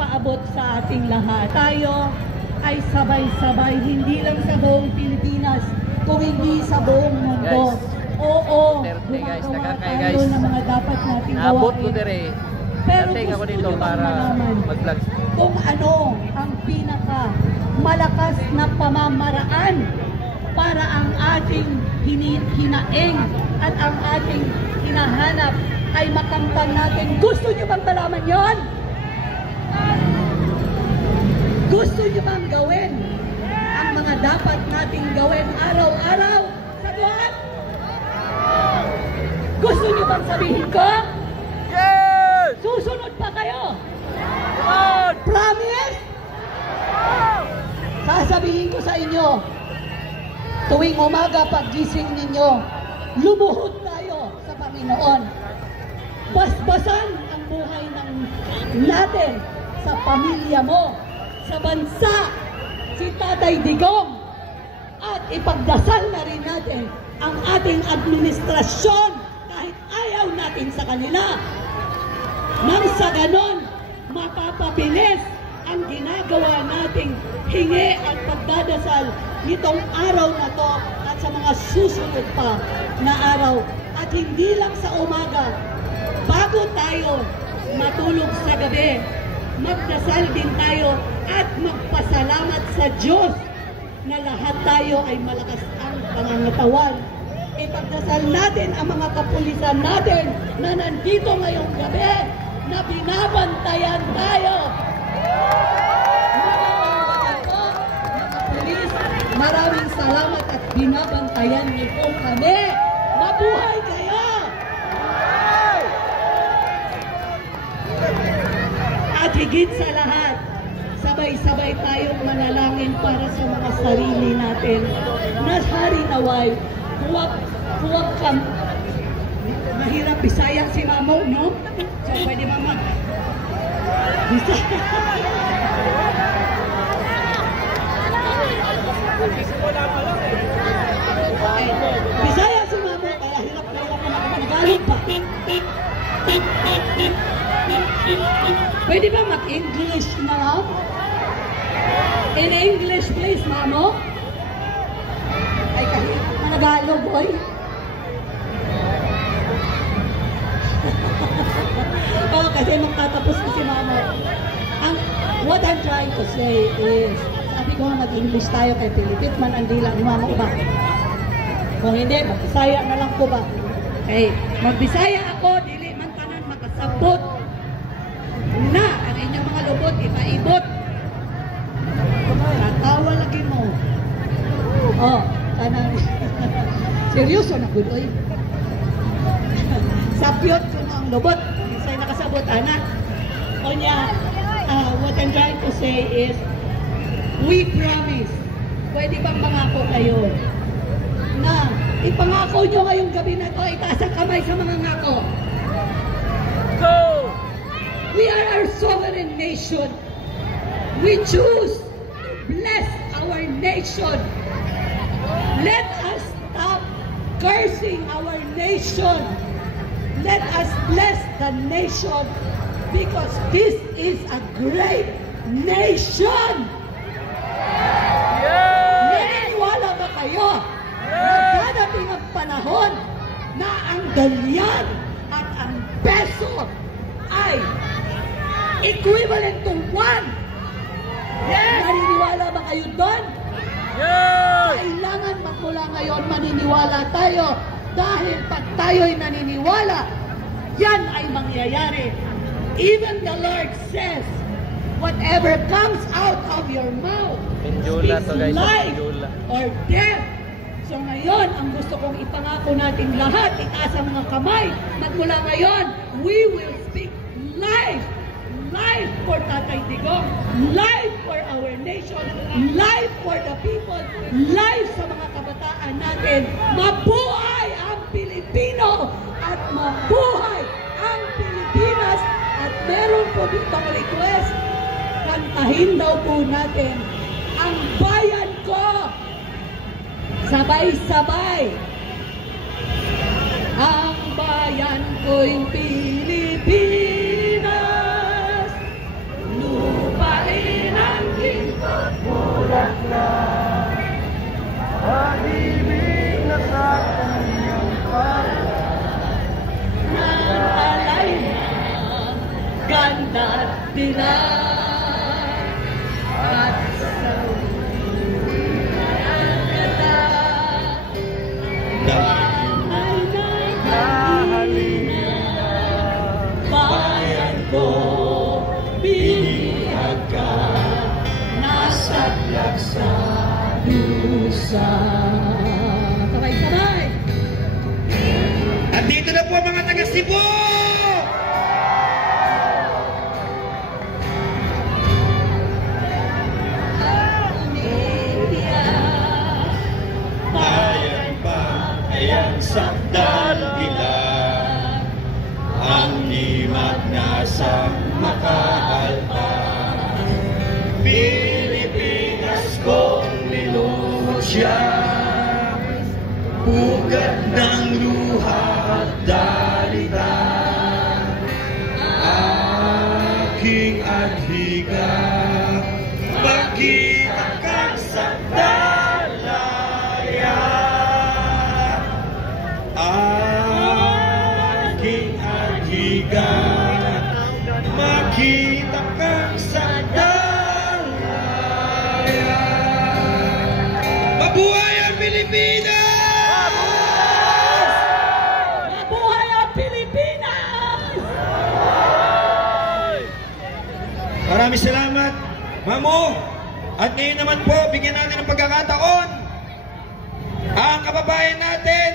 ipaabot sa ating lahat. Tayo ay sabay-sabay, hindi lang sa buong Pilipinas, kung hindi sa buong mundo. Oo, gumagawa tayo ng mga dapat nating gawain. Pero gusto nyo bang malaman kung ano ang pinaka malakas na pamamaraan para ang ating hinaing at ang ating hinahanap ay makamtan natin? Gusto nyo bang malaman yon? Gusto nyo bang gawin ang mga dapat nating gawin araw-araw? Sagot! Gusto nyo bang sabihin ko? Yes! Susunod pa kayo? Yes! Promise? Sasabihin ko sa inyo, tuwing umaga paggising ninyo, lumuhod tayo sa Panginoon. Basbasan ang buhay natin sa pamilya mo, sa bansa, si Tatay Digong, at ipagdasal na rin natin ang ating administrasyon kahit ayaw natin sa kanila. Nang sa ganon, mapapabilis ang ginagawa nating hingi at pagdadasal nitong araw na to at sa mga susunod pa na araw. At hindi lang sa umaga, bago tayo matulog sa gabi, magdasal din tayo at magpasalamat sa Diyos na lahat tayo ay malakas ang pangangatawan. Ipagdasal natin ang mga kapulisan natin na nandito ngayong gabi na binabantayan tayo. Maraming salamat at binabantayan niyo po kami. Mabuhay kayo! At higit sa lahat, sabay-sabay tayong manalangin para sa mga sarili natin. Hari naway, huwag ka. Mahirap Bisaya si Mamo, no? So, pwede mama. Bisaya. Bisaya si Mamo, kaya hirap na mag-Tagalog pa. Pwede ba mag-English na lang? In English, please, Mamo. Ay, kahit Tagalog, boy. Oh, kasi magtatapos ko si Mamo. What I'm trying to say is, sabi ko nga mag-English tayo kay Pilipit man ang dilang Mamo ba? Kung hindi, mag-Bisaya na lang ko ba? Okay, mag-Bisaya ako, dili man tanan makasabot. Na, ang inyong mga lubot, ipaibot. Natawa lagi mo. Oh, tanan. Seryoso na good, oy. Sapyot ko na ang lubot. Isa'y nakasabot, anak. O niya, what I'm trying to say is, we promise, pwede bang mangako kayo na ipangako nyo ngayong gabi na ito, itaas ang kamay sa mga ngako. Go! We are our sovereign nation. We choose to bless our nation. Let us stop cursing our nation. Let us bless the nation because this is a great nation. Naniniwala ba kayo na dadating ang panahon na ang dalyan at ang peso ay equivalent to 1? Yes! Naniniwala ba kayo doon? Yes! Kailangan magmula ngayon maniniwala tayo dahil pag tayo'y naniniwala, yan ay mangyayari. Even the Lord says, whatever comes out of your mouth speaks life or death. So ngayon, ang gusto kong ipangako natin lahat, itaas ang mga kamay, magmula ngayon, we will speak life. Life for Tatay Digong, life for our nation, life for the people, life sa mga kabataan natin. Mabuhay ang Pilipino at mabuhay ang Pilipinas. At meron po ditong request, kantahin daw po natin ang bayan ko. Sabay-sabay. Ang bayan ko'y Pilipinas. kita at sa kita ay nahalina bayan ko binihag ka nasaklag sa dusa. Sabay-sabay! At dito na po ang mga taga Cebu! Bayan pa ayang sakdal nila, ang himag nasa makaalpa. Pilipinas kong niluhod siya, ugat ng luha at dalita, aking adhiga, magkita kang sandalaya, aking adhiga, magkita kang sandalaya. Mabuhay ang Pilipinas! Mabuhay ang Pilipinas! Maraming salamat, Mamo. At ngayon naman po, bigyan natin ng pagkakataon ang kababayan natin